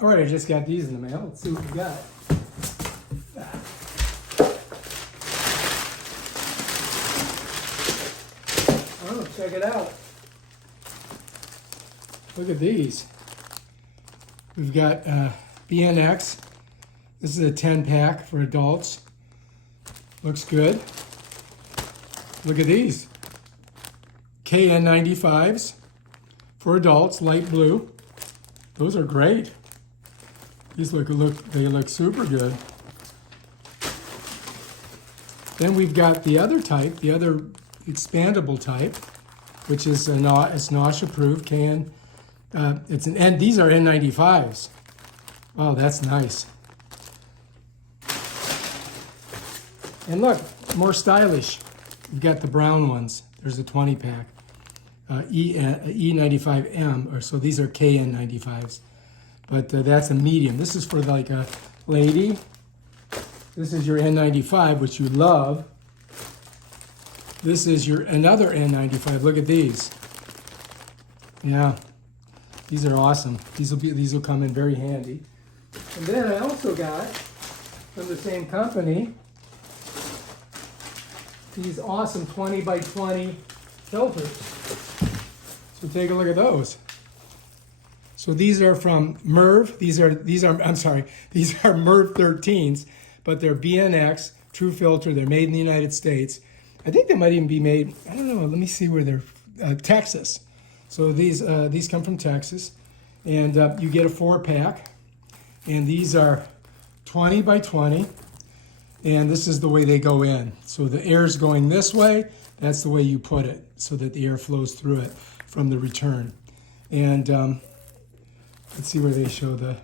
All right, I just got these in the mail. Let's see what we got. Oh, check it out. Look at these. We've got BNX. This is a 10-pack for adults. Looks good. Look at these. KN95s for adults, light blue. Those are great. These they look super good. Then we've got the other type, the other expandable type, which is it's NOSH approved. These are N95s. Oh, that's nice. And look, more stylish. We've got the brown ones. There's a 20-pack. E95M, or so these are KN95s. But that's a medium. This is for like a lady. This is your N95, which you love. This is your another N95. Look at these. Yeah, these are awesome. These will come in very handy. And then I also got from the same company these awesome 20 by 20 filters. So take a look at those. So these are from MERV. These are MERV 13s, but they're BNX, TruFilter. They're made in the United States. I think they might even be made, I don't know, let me see where they're, Texas. So these come from Texas, and you get a 4-pack, and these are 20 by 20, and this is the way they go in. So the air is going this way, that's the way you put it, so that the air flows through it from the return. And let's see where they show the,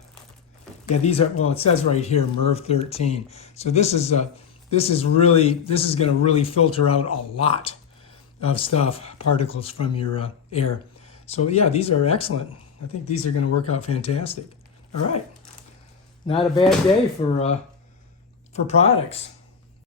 yeah, these are, well, it says right here, MERV 13. So this is going to really filter out a lot of stuff, particles from your air. So yeah, these are excellent. I think these are going to work out fantastic. All right, not a bad day for products.